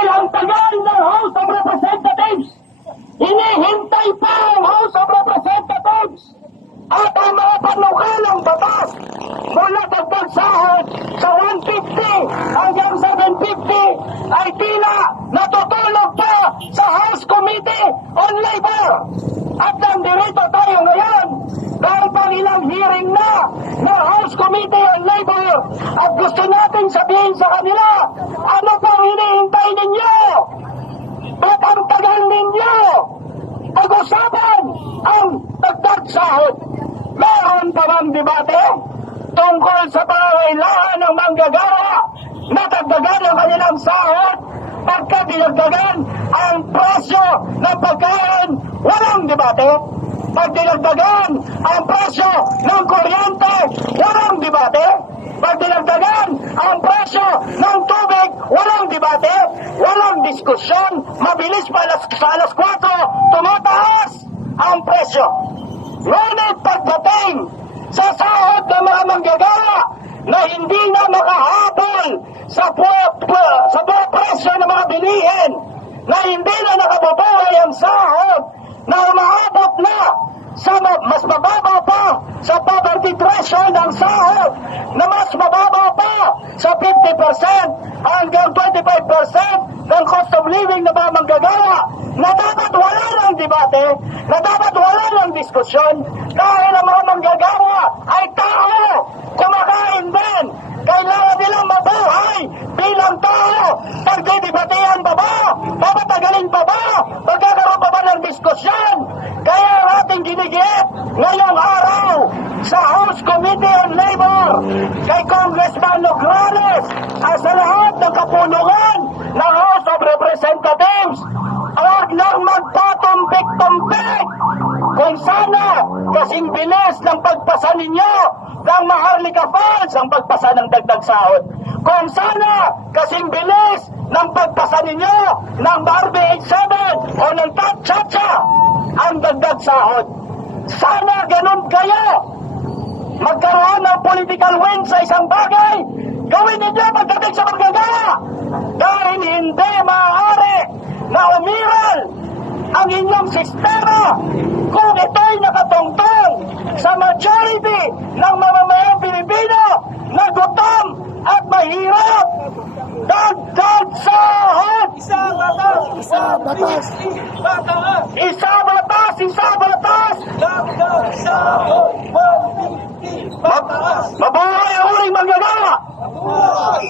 Dahil ang tagal ng House of Representatives, hinihintay pa ang House of Representatives at ang mga panukalang batas mula dagdag sahod sa 150 hanggang 750 ay tila natutulog pa sa House Committee on Labor. At tayo ngayon pang ilang hearing na ng House Committee on Labor at gusto natin sabihin sa kanila, ano pang hinihintay ninyo? Ba't ang tagal ninyo? Pag-usapan ang dagdag sahod. Meron pa bang debate tungkol sa pangangailangan ng manggagawa na dagdagan ang kanilang sahod pagka dinagdagan ang presyo ng pagkain? Walang debate. Pag dinagdagan ang presyo ng kuryente, walang debate. Pag dinagdagan ang presyo ng tubig, walang debate, walang diskusyon, mabilis pa alas, sa alas 4, tumataas ang presyo. Ngunit pagdating sa sahod ng mga manggagawa na hindi na makahabol sa buwa, bu- sa buwa presyo ng mga bilihin, na hindi na nakabubuhay ang sahod, sa ma- mas mababa pa sa poverty threshold ang sahod na mas mababa pa sa 50% hanggang 25% ng cost of living na mga manggagawa na dapat wala ng debate, na dapat wala ng diskusyon dahil ang mga manggagawa ay tao, kumakain din, kailangan nilang mabuhay bilang tao. Pagdidebatehan pa ba? Papatagalin pa ba? Magkakaroon pa ba ng diskusyon? Kaya ang ating ginigit ngayong araw sa House Committee on Labor kay Congressman Nograles at sa lahat ng kapulungan ng House of Representatives huwag nang magpatumpik-tumpik kung sana kasing bilis ng pagpasa ninyo ng Maharlika Falls ang pagpasa ng dagdag sahod. Kung sana kasing bilis ng pagpasa ninyo ng Barbie 87 o ng Tatchacha ang dagdag sahod. Sana ganun kayo magkaroon ng political win sa isang bagay, gawin ninyo pagdating sa magagawa. Dahil hindi maaari na umiral ang inyong sistema kung ito'y nakatungtong sa majority ng mamamayang at mahirap. Dagdag sahod! Isang batas! Isang batas! Batas! Isa batas! Isa batas! Dagdag sahod! 150! Batas! Mabuhay ang uling manggagawa! Buhay!